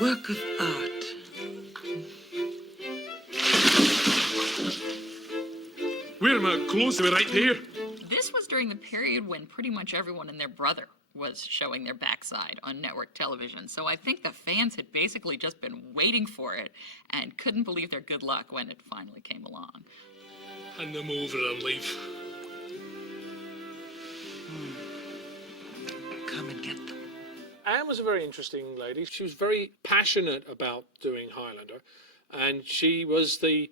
work of art. Wait a minute, close me right there. This was during the period when pretty much everyone and their brother was showing their backside on network television. So I think the fans had basically just been waiting for it and couldn't believe their good luck when it finally came along. Hand them over and leave. Come and get them. Anne was a very interesting lady. She was very passionate about doing Highlander, and she was the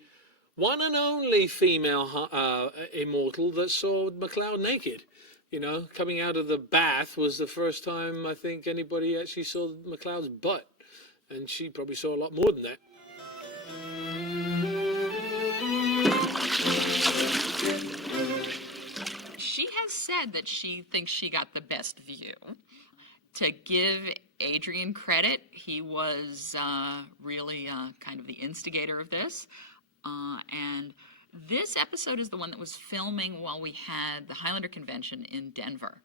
one and only female immortal that saw MacLeod naked. You know, coming out of the bath was the first time I think anybody actually saw MacLeod's butt, and she probably saw a lot more than that. She has said that she thinks she got the best view. To give Adrian credit, he was really kind of the instigator of this. And this episode is the one that was filming while we had the Highlander convention in Denver.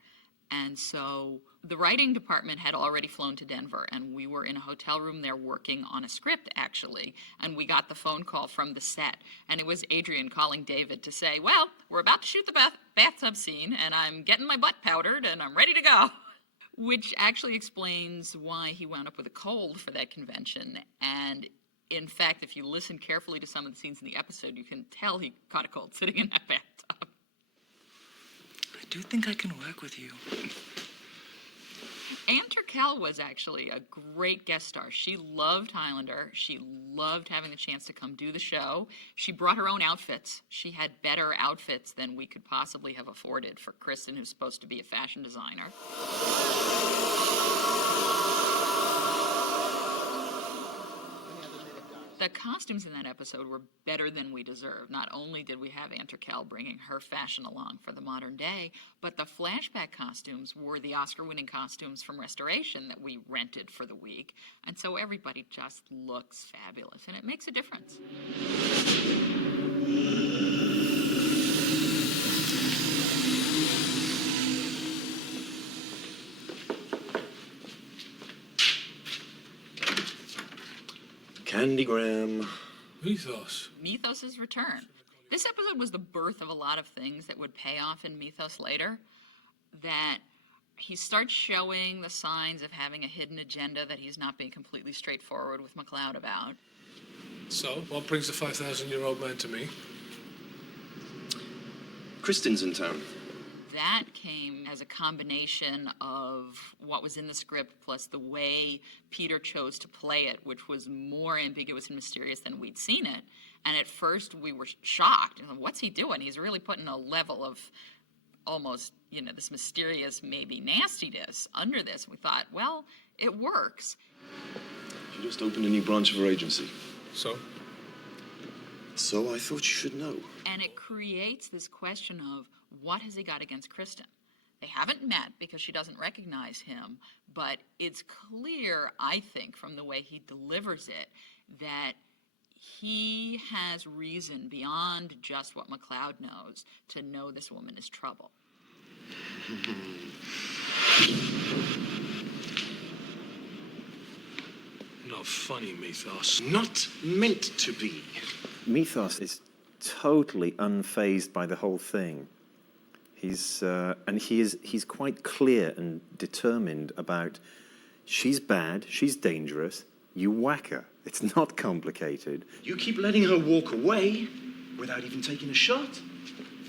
And so the writing department had already flown to Denver, and we were in a hotel room there working on a script, actually. And we got the phone call from the set, and it was Adrian calling David to say, well, we're about to shoot the bathtub scene, and I'm getting my butt powdered, and I'm ready to go. Which actually explains why he wound up with a cold for that convention. And in fact, if you listen carefully to some of the scenes in the episode, you can tell he caught a cold sitting in that bathtub. I do think I can work with you. Anne Turkel was actually a great guest star. She loved Highlander. She loved having the chance to come do the show. She brought her own outfits. She had better outfits than we could possibly have afforded for Kristen, who's supposed to be a fashion designer. The costumes in that episode were better than we deserved. Not only did we have Anne Turkel bringing her fashion along for the modern day, but the flashback costumes were the Oscar-winning costumes from Restoration that we rented for the week. And so everybody just looks fabulous, and it makes a difference. Candygram. Mythos. Mythos's return. This episode was the birth of a lot of things that would pay off in Mythos later. That he starts showing the signs of having a hidden agenda that he's not being completely straightforward with MacLeod about. So, what brings the 5,000-year-old man to me? Kristen's in town. That came as a combination of what was in the script plus the way Peter chose to play it, which was more ambiguous and mysterious than we'd seen it. And at first we were shocked. What's he doing? He's really putting a level of almost, this mysterious, maybe nastiness under this. We thought, well, it works. She just opened a new branch of her agency. So? So I thought you should know. And it creates this question of, what has he got against Kristen? They haven't met because she doesn't recognize him, but it's clear, I think, from the way he delivers it, that he has reason beyond just what MacLeod knows to know this woman is trouble. Not funny, Mythos. Not meant to be. Mythos is totally unfazed by the whole thing. He's quite clear and determined about, she's bad, she's dangerous, you whack her. It's not complicated. You keep letting her walk away without even taking a shot.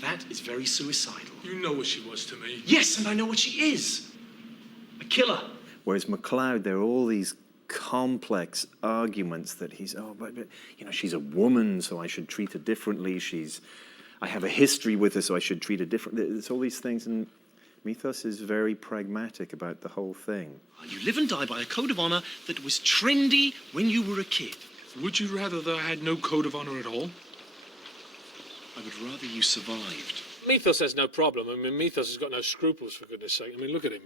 That is very suicidal. You know what she was to me. Yes, and I know what she is. A killer. Whereas MacLeod, there are all these complex arguments that he's, but she's a woman, so I should treat her differently. I have a history with her, so I should treat her differently. There's all these things, and Mythos is very pragmatic about the whole thing. You live and die by a code of honor that was trendy when you were a kid. Would you rather that I had no code of honor at all? I would rather you survived. Mythos has no problem. I mean, Mythos has got no scruples, for goodness sake. I mean, look at him,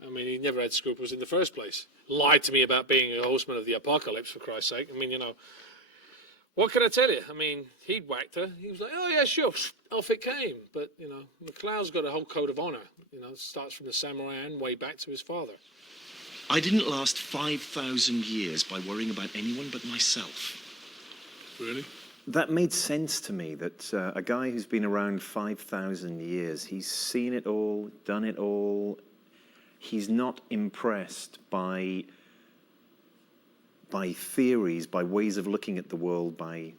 I mean, he never had scruples in the first place. Lied to me about being a horseman of the apocalypse, for Christ's sake. I mean, what can I tell you? I mean, he'd whacked her. He was like, oh, yeah, sure. Off it came. But, MacLeod's got a whole code of honor. It starts from the samurai and way back to his father. I didn't last 5,000 years by worrying about anyone but myself. Really? That made sense to me, that a guy who's been around 5,000 years, he's seen it all, done it all. He's not impressed by theories, by ways of looking at the world, by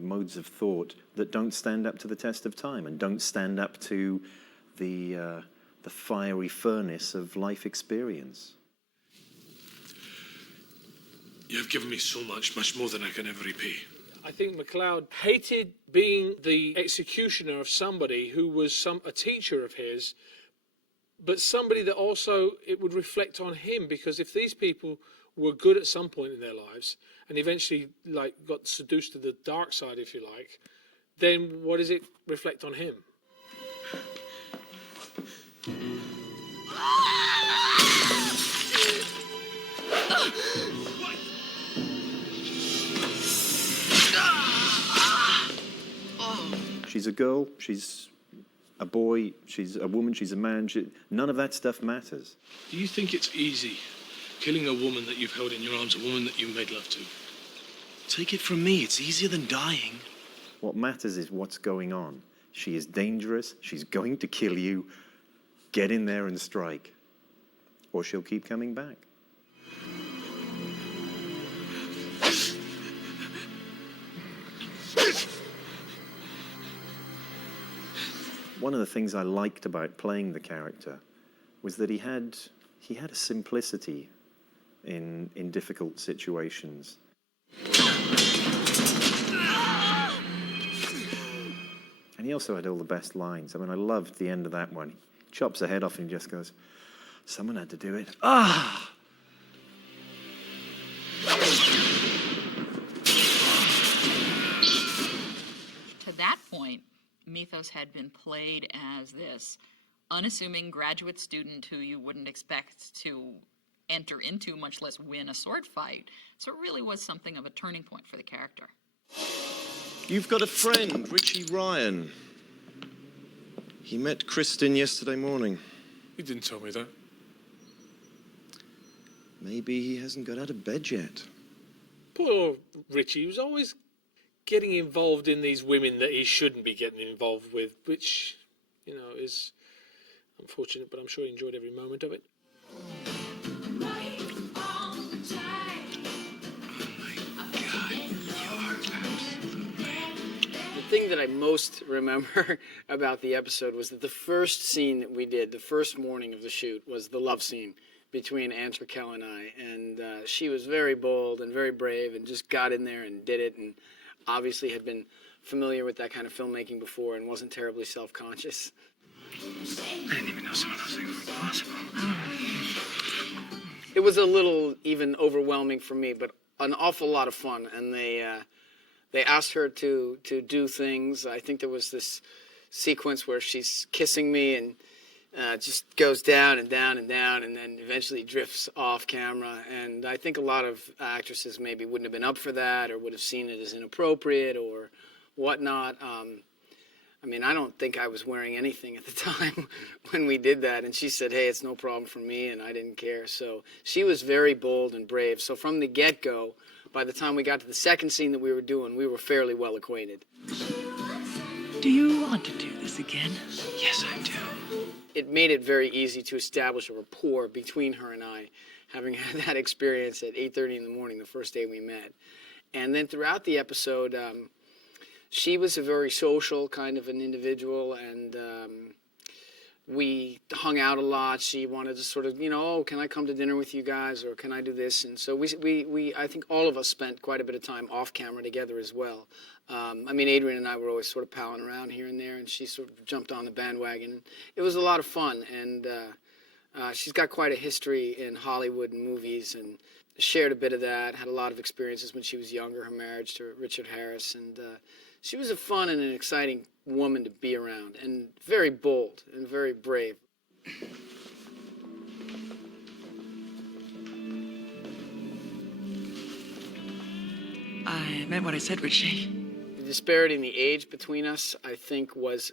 modes of thought that don't stand up to the test of time and don't stand up to the fiery furnace of life experience. You have given me so much, much more than I can ever repay. I think MacLeod hated being the executioner of somebody who was a teacher of his, but somebody that also it would reflect on him, because if these people were good at some point in their lives and eventually got seduced to the dark side, if you like, then what does it reflect on him? She's a girl, she's a boy, she's a woman, she's a man. None of that stuff matters. Do you think it's easy killing a woman that you've held in your arms, a woman that you've made love to? Take it from me, it's easier than dying. What matters is what's going on. She is dangerous, she's going to kill you. Get in there and strike, or she'll keep coming back. One of the things I liked about playing the character was that he had a simplicity in difficult situations. And he also had all the best lines. I mean, I loved the end of that one. He chops her head off and he just goes, "Someone had to do it." Ah! To that point, Mythos had been played as this unassuming graduate student who you wouldn't expect to enter into, much less win a sword fight. So it really was something of a turning point for the character. You've got a friend, Richie Ryan. He met Kristen yesterday morning. You didn't tell me that. Maybe he hasn't got out of bed yet. Poor Richie, he was always getting involved in these women that he shouldn't be getting involved with, which, is unfortunate, but I'm sure he enjoyed every moment of it. The thing that I most remember about the episode was that the first scene that we did, the first morning of the shoot, was the love scene between Anne Raquel and I. And she was very bold and very brave and just got in there and did it, and obviously had been familiar with that kind of filmmaking before and wasn't terribly self-conscious. I didn't even know some of those things were possible. It was a little even overwhelming for me, but an awful lot of fun. And they asked her to do things. I think there was this sequence where she's kissing me and just goes down and down and down, and then eventually drifts off camera. And I think a lot of actresses maybe wouldn't have been up for that, or would have seen it as inappropriate or whatnot. I mean, I don't think I was wearing anything at the time when we did that. And she said, "Hey, it's no problem for me," and I didn't care. So she was very bold and brave. So from the get-go, by the time we got to the second scene that we were doing, we were fairly well acquainted. Do you want to do this again? Yes, I do. It made it very easy to establish a rapport between her and I, having had that experience at 8:30 in the morning the first day we met. And then throughout the episode, she was a very social kind of an individual, and we hung out a lot. She wanted to sort of, "Oh, can I come to dinner with you guys, or can I do this?" And so we I think all of us spent quite a bit of time off camera together as well. I mean, Adrian and I were always sort of palling around here and there, and she sort of jumped on the bandwagon. It was a lot of fun, and she's got quite a history in Hollywood and movies, and shared a bit of that, had a lot of experiences when she was younger, her marriage to Richard Harris, and she was a fun and an exciting woman to be around, and very bold and very brave. I meant what I said, Richie. The disparity in the age between us, I think, was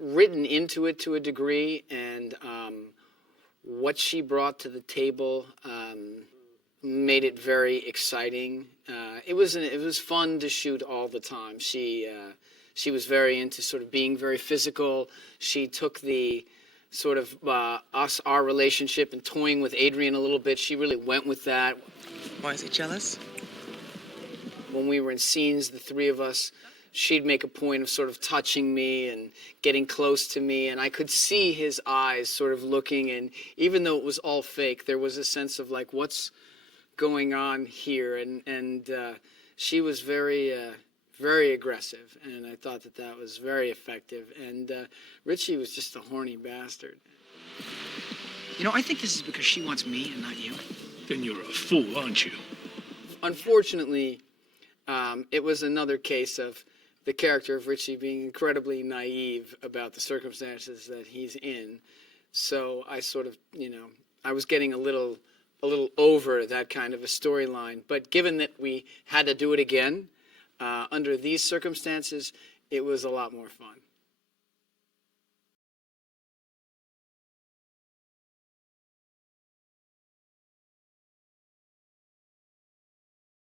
written into it to a degree, and what she brought to the table made it very exciting. It was fun to shoot all the time. She was very into sort of being very physical. She took the sort of our relationship and toying with Adrian a little bit. She really went with that. Why is he jealous? When we were in scenes, the three of us, she'd make a point of sort of touching me and getting close to me, and I could see his eyes sort of looking, and even though it was all fake, there was a sense of like, what's going on here? And she was very aggressive, and I thought that was very effective. And Richie was just a horny bastard. You know, I think this is because she wants me and not you. Then you're a fool, aren't you? Unfortunately, it was another case of the character of Richie being incredibly naive about the circumstances that he's in. So I sort of, I was getting a little over that kind of a storyline. But given that we had to do it again, under these circumstances, it was a lot more fun.